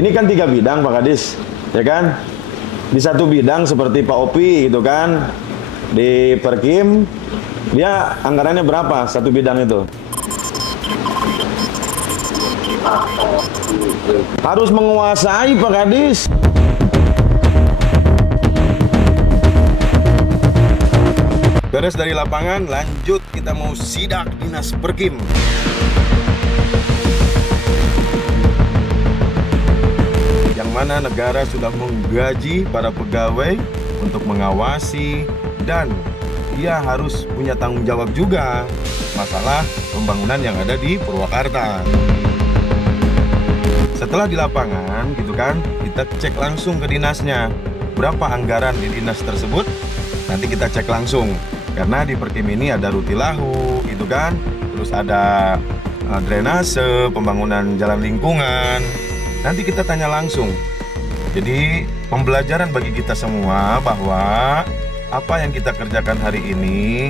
Ini kan 3 bidang Pak Kadis, ya kan? Di satu bidang seperti Pak Opi gitu kan, di Perkim, dia anggarannya berapa satu bidang itu? Harus menguasai Pak Kadis. Beres dari lapangan, lanjut kita mau sidak dinas Perkim. Yang mana negara sudah menggaji para pegawai untuk mengawasi dan dia harus punya tanggung jawab juga masalah pembangunan yang ada di Purwakarta. Setelah di lapangan gitu kan, kita cek langsung ke dinasnya. Berapa anggaran di dinas tersebut? Nanti kita cek langsung. Karena di Perkim ini ada Rutilahu gitu kan, terus ada drainase, pembangunan jalan lingkungan. Nanti kita tanya langsung. Jadi pembelajaran bagi kita semua bahwa apa yang kita kerjakan hari ini,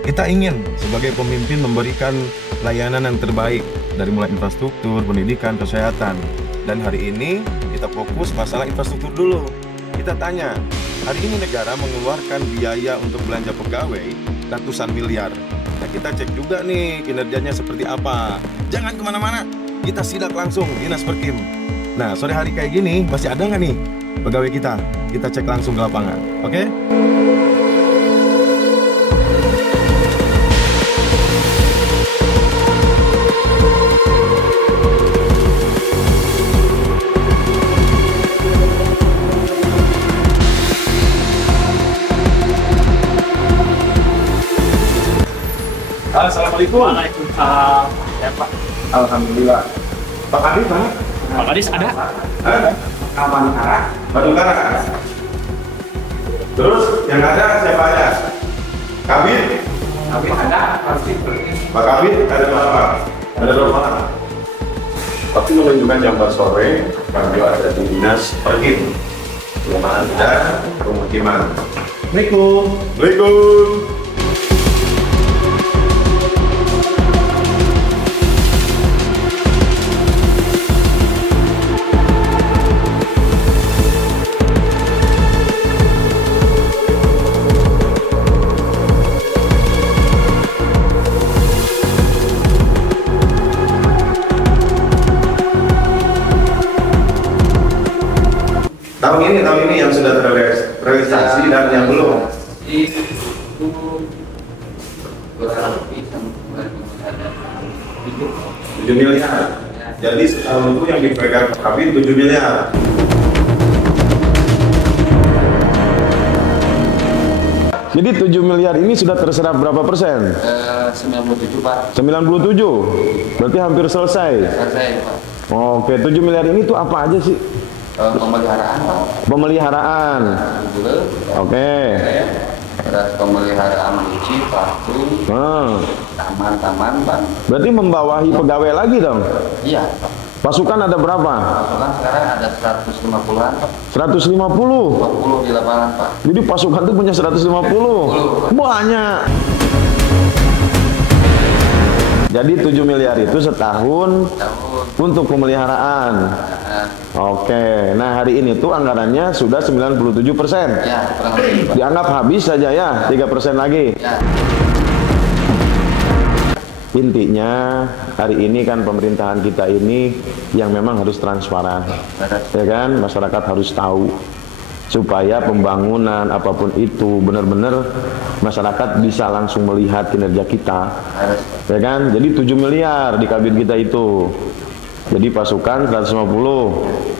kita ingin sebagai pemimpin memberikan layanan yang terbaik dari mulai infrastruktur, pendidikan, kesehatan. Dan hari ini kita fokus masalah infrastruktur dulu. Kita tanya, hari ini negara mengeluarkan biaya untuk belanja pegawai ratusan miliar. Nah, kita cek juga nih kinerjanya seperti apa. Jangan kemana-mana, kita sidak langsung dinas Perkim. Nah, sore hari kayak gini masih ada nggak nih pegawai kita? Kita cek langsung ke lapangan, oke? Assalamualaikum. Waalaikumsalam. Ya Pak. Alhamdulillah. Pak Kadis mana? Pak Kadis ada? Ada. Kapan arah? Batu Kara. Terus yang ada siapa aja? Kabit? Kabit ada. Pasti. Pak Kabit ada berapa? Ada berapa? Tapi menunjukkan jam 4 sore kami ada di dinas Perkim, perumahan dan pemukiman. Assalamualaikum. Waalaikumsalam. Tahun ini yang sudah terrealisasi dan yang belum. Itu kurang lebih 7 miliar. Jadi setahun itu yang dipegang Kabit 7 miliar. Jadi 7 miliar ini sudah terserap berapa persen? 97 Pak. 97. Berarti hampir selesai. Selesai Pak. Oke, 7 miliar ini tuh apa aja sih? Pemeliharaan Pak. Pemeliharaan. Betul. Oke. Terus pemeliharaan biji, patung, taman-taman Pak. Berarti membawahi pegawai lagi dong? Iya Pak. Pasukan ada berapa? Pasukan sekarang ada 150-an Pak. 150. 50 di lapangan Pak. Jadi pasukan itu punya 150. Banyak. Jadi 7 miliar itu setahun untuk pemeliharaan. Oke, nah hari ini tuh anggarannya sudah 97%. Ya, kurang lebih Pak. Dianggap habis saja ya, 3% lagi. Ya. Intinya hari ini kan pemerintahan kita ini yang memang harus transparan, ya kan? Masyarakat harus tahu supaya pembangunan apapun itu benar-benar masyarakat bisa langsung melihat kinerja kita, ya kan? Jadi 7 miliar di kabin kita itu. Jadi pasukan 150.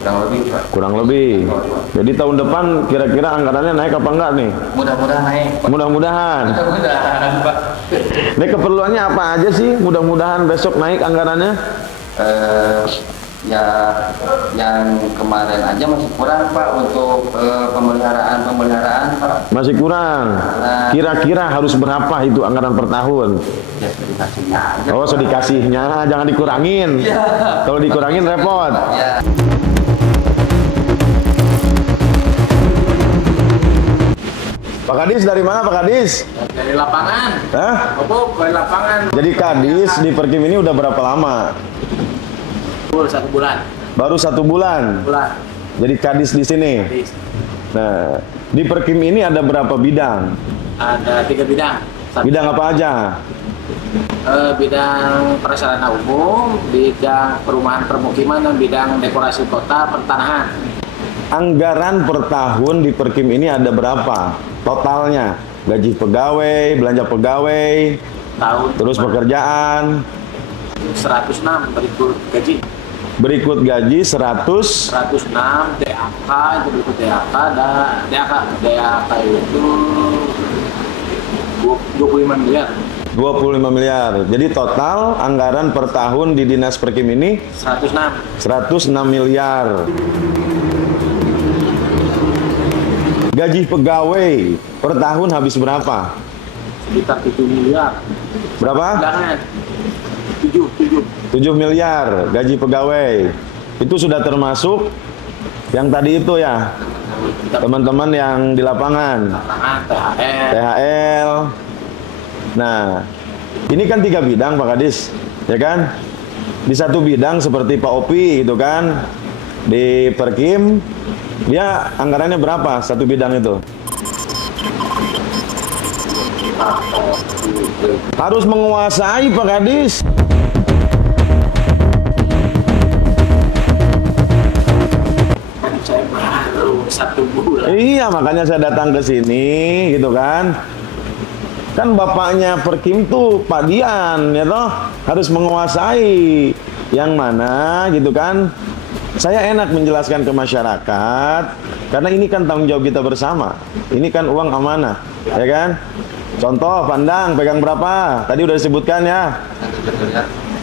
Kurang lebih Pak. Kurang lebih. Jadi tahun depan kira-kira anggarannya naik apa enggak nih? Mudah-mudahan naik Pak. Mudah-mudahan. Mudah-mudahan Pak. Ini keperluannya apa aja sih? Mudah-mudahan besok naik anggarannya. Ya yang kemarin aja masih kurang Pak untuk pemeliharaan Pak. Masih kurang. Kira-kira harus berapa itu anggaran per tahun? Ya sedikasihnya aja. Oh, sedikasihnya, jangan dikurangin. Ya. Kalau dikurangin repot. Ya. Pak Kadis dari mana Pak Kadis? Dari lapangan. Hah? Dari lapangan. Jadi Kadis di Perkim ini udah berapa lama? 1 bulan. Baru 1 bulan. bulan. Jadi kadis di sini. Jadi Nah, di Perkim ini ada berapa bidang? ada 3 bidang. Bidang apa aja? Bidang prasarana umum, bidang perumahan permukiman, dan bidang dekorasi kota pertanahan. Anggaran per tahun di Perkim ini ada berapa? Totalnya? Gaji pegawai, belanja pegawai, Tahun terus pekerjaan. 106 berikut gaji. Berikut gaji 100. 106 DAK, itu berikut DAK, DAK itu 25 miliar. 25 miliar. Jadi total anggaran per tahun di Dinas Perkim ini 106 miliar. Gaji pegawai per tahun habis berapa? Sekitar 7 miliar. Berapa? Jangan. 7 7 miliar gaji pegawai. Itu sudah termasuk yang tadi itu ya, teman-teman yang di lapangan. THR. THL. Nah, ini kan 3 bidang Pak Kadis, ya kan? Di satu bidang seperti Pak Opi gitu kan, di Perkim, dia anggarannya berapa satu bidang itu? Harus menguasai Pak Kadis. Saya baru 1 bulan. Iya, makanya saya datang ke sini gitu kan. Kan bapaknya Perkim tuh Pak Dian ya toh, harus menguasai yang mana gitu kan. Saya enak menjelaskan ke masyarakat karena ini kan tanggung jawab kita bersama. Ini kan uang amanah, ya kan? Contoh pandang pegang berapa? Tadi udah disebutkan ya.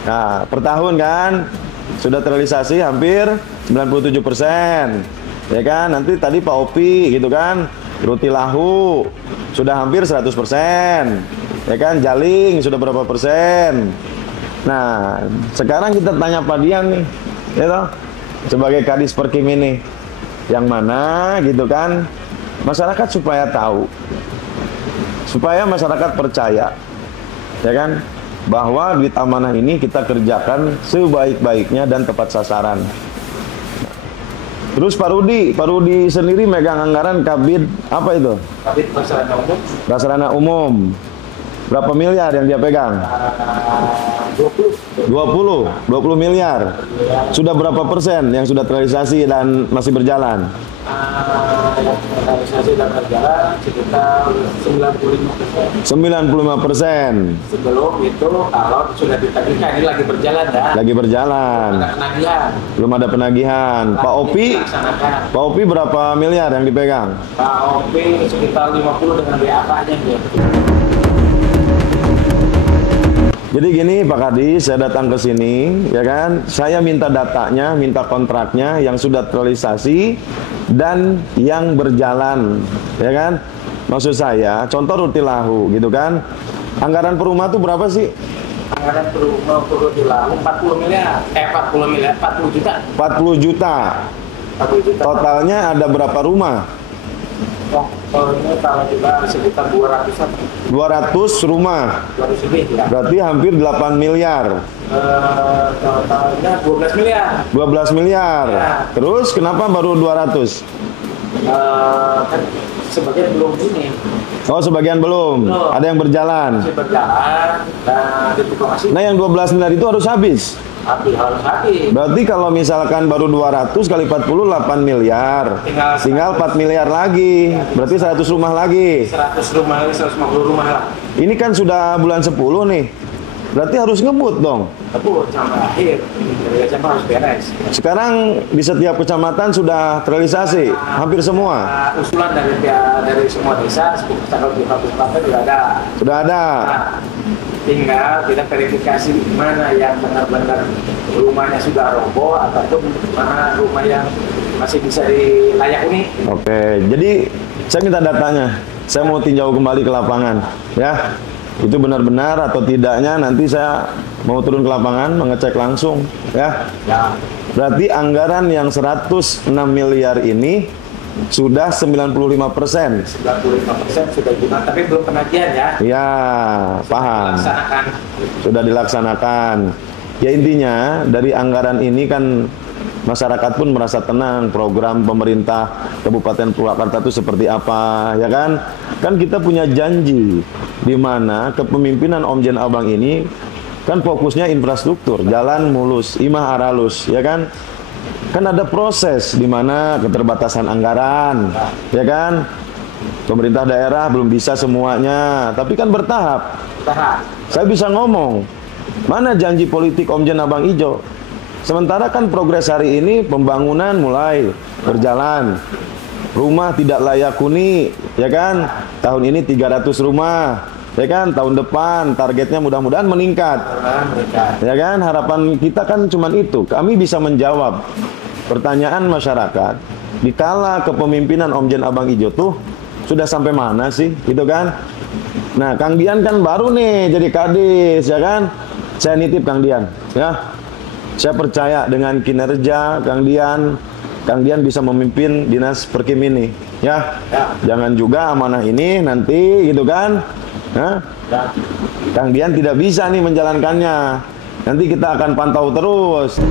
Nah, per tahun kan sudah terrealisasi hampir 97%. Ya kan? Nanti tadi Pak Opi gitu kan, Rutilahu sudah hampir 100%. Ya kan? Jaling sudah berapa persen? Nah, sekarang kita tanya Pak Dian nih, ya toh, sebagai Kadis Perkim ini, yang mana gitu kan, masyarakat supaya tahu, supaya masyarakat percaya, ya kan, bahwa duit amanah ini kita kerjakan sebaik-baiknya dan tepat sasaran. Terus Pak Rudi sendiri megang anggaran Kabid apa itu? Kabid prasarana umum. Prasarana umum. Berapa miliar yang dia pegang? 20 miliar. Sudah berapa persen yang sudah terrealisasi dan masih berjalan? yang realisasi dan berjalan sekitar 95%. 95%. Sebelum itu kalau sudah ditagihkan, ini lagi berjalan dah. Lagi berjalan. Ada penagihan. Belum ada penagihan. Pak Opi, Dilaksanakan. Pak Opi berapa miliar yang dipegang? Pak Opi sekitar 50 dengan BAK-nya dia. Jadi gini Pak Kadis, saya datang ke sini, ya kan? Saya minta datanya, minta kontraknya yang sudah terrealisasi dan yang berjalan, ya kan? Maksud saya, contoh Rutilahu, gitu kan? Anggaran per rumah tuh berapa sih? Anggaran perlu dilakukan 40 miliar, 40 juta. 40 juta. 40 juta. Totalnya ada berapa rumah? Pokoknya kalau kita sekitar 200-an. 200 rumah. 200 lebih ya. Berarti hampir 8 miliar. Totalnya 12 miliar. 12 miliar. Ya. Terus kenapa baru 200? Kan sebagian belum ini. Oh, sebagian belum. Belum. Ada yang berjalan. Masih berjalan dan diplomasi Nah, yang 12 miliar itu harus habis. harus habis. Berarti kalau misalkan baru 200 kali 40 8 miliar. Tinggal 4 miliar lagi. Berarti 100 rumah lagi. 100 rumah lagi, 150 rumah lah. Ini kan sudah bulan 10 nih. Berarti harus ngebut dong. Tapi sampai akhir, dari Desember harus beres. Sekarang di setiap kecamatan sudah terrealisasi, hampir semua. Usulan dari semua desa, kalau di kabupaten juga ada. Sudah ada. Nah, tinggal kita verifikasi mana yang benar-benar rumahnya sudah roboh ataupun mana rumah yang masih bisa dilayak huni. Oke, jadi saya minta datanya. Saya mau tinjau kembali ke lapangan, ya. Itu benar-benar atau tidaknya nanti saya mau turun ke lapangan mengecek langsung, ya. Ya, Berarti anggaran yang 106 miliar ini sudah 95%. 95% sudah digunakan, tapi belum penagihan ya. Ya, paham. Laksanakan. Sudah dilaksanakan. Ya intinya dari anggaran ini kan masyarakat pun merasa tenang. Program pemerintah Kabupaten Purwakarta itu seperti apa, ya kan? Kan kita punya janji di mana kepemimpinan Om Jen Abang ini kan fokusnya infrastruktur, jalan mulus, imah aralus, ya kan? Kan ada proses di mana keterbatasan anggaran, ya kan? Pemerintah daerah belum bisa semuanya, tapi kan bertahap. Saya bisa ngomong, mana janji politik Om Jen Abang Ijo? Sementara kan progres hari ini pembangunan mulai berjalan. Rumah tidak layak huni, ya kan? Tahun ini 300 rumah, ya kan? Tahun depan targetnya mudah-mudahan meningkat. Ya kan? Harapan kita kan cuman itu. Kami bisa menjawab pertanyaan masyarakat. Dikala kepemimpinan Om Jen Abang Ijo tuh sudah sampai mana sih, gitu kan? Nah, Kang Dian kan baru nih jadi kadis, ya kan? Saya nitip Kang Dian, ya. Saya percaya dengan kinerja Kang Dian bisa memimpin dinas Perkim ini, ya. Jangan juga amanah ini nanti, gitu kan? Nah, Kang Dian tidak bisa nih menjalankannya. Nanti kita akan pantau terus.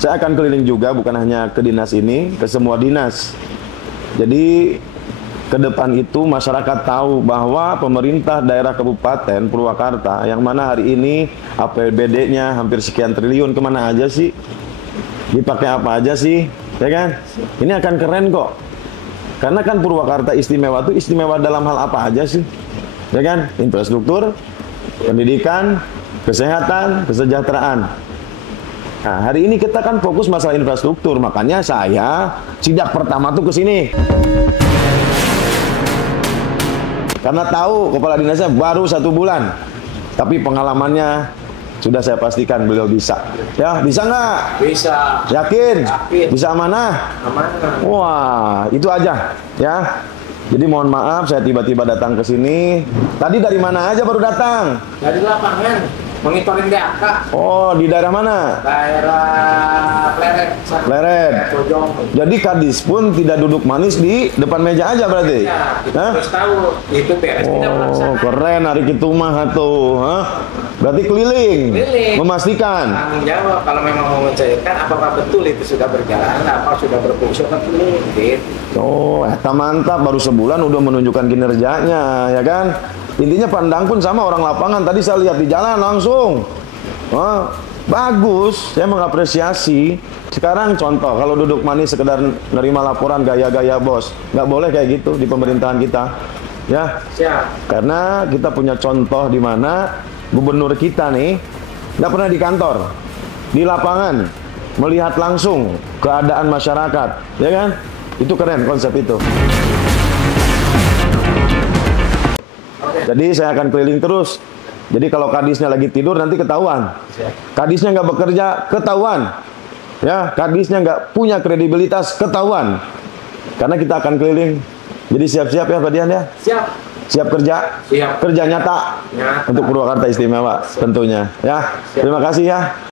Saya akan keliling juga, bukan hanya ke dinas ini, ke semua dinas. Jadi ke depan itu masyarakat tahu bahwa pemerintah daerah Kabupaten Purwakarta yang mana hari ini APBD-nya hampir sekian triliun, kemana aja sih? Dipakai apa aja sih? Ya kan? Ini akan keren kok. Karena kan Purwakarta istimewa itu istimewa dalam hal apa aja sih? Ya kan? Infrastruktur, pendidikan, kesehatan, kesejahteraan. Nah, hari ini kita kan fokus masalah infrastruktur, makanya saya sidak pertama tuh ke sini. Karena tahu kepala dinasnya baru 1 bulan, tapi pengalamannya sudah saya pastikan beliau bisa. Ya, bisa nggak? Bisa. Yakin? Yakin. Bisa amanah? Amanah. Wah, itu aja, ya. Jadi mohon maaf saya tiba-tiba datang ke sini. Tadi dari mana aja baru datang? Dari lapangan, monitoring DAK. Oh, di daerah mana? Daerah Pleret. Pleret. Bojong. Jadi kadis pun tidak duduk manis di depan meja aja berarti? Ya, kita Hah? harus tahu itu beres tidak Oh, melaksanakan. keren hari itu mah tuh. Hah? Berarti keliling, Keliling. memastikan. Tanggung jawab kalau memang mau mencairkan apakah betul itu sudah berjalan, apa sudah berfungsi atau belum. Gitu. Oh, mantap, baru sebulan udah menunjukkan kinerjanya, ya kan? Intinya pandang pun sama orang lapangan. Tadi saya lihat di jalan langsung. Wah, bagus, saya mengapresiasi. Sekarang contoh, kalau duduk manis sekedar nerima laporan gaya-gaya bos, nggak boleh kayak gitu di pemerintahan kita, ya. Siap. Karena kita punya contoh di mana gubernur kita nih nggak pernah di kantor, di lapangan, melihat langsung keadaan masyarakat, ya kan? Itu keren konsep itu. Jadi saya akan keliling terus. Jadi kalau kadisnya lagi tidur nanti ketahuan. Kadisnya nggak bekerja, ketahuan. Ya, kadisnya nggak punya kredibilitas, ketahuan. Karena kita akan keliling. Jadi siap-siap ya Pak Dian ya. Siap. Siap kerja. Siap. Kerja nyata. Nyata. Untuk Purwakarta istimewa tentunya. Ya. Terima kasih ya.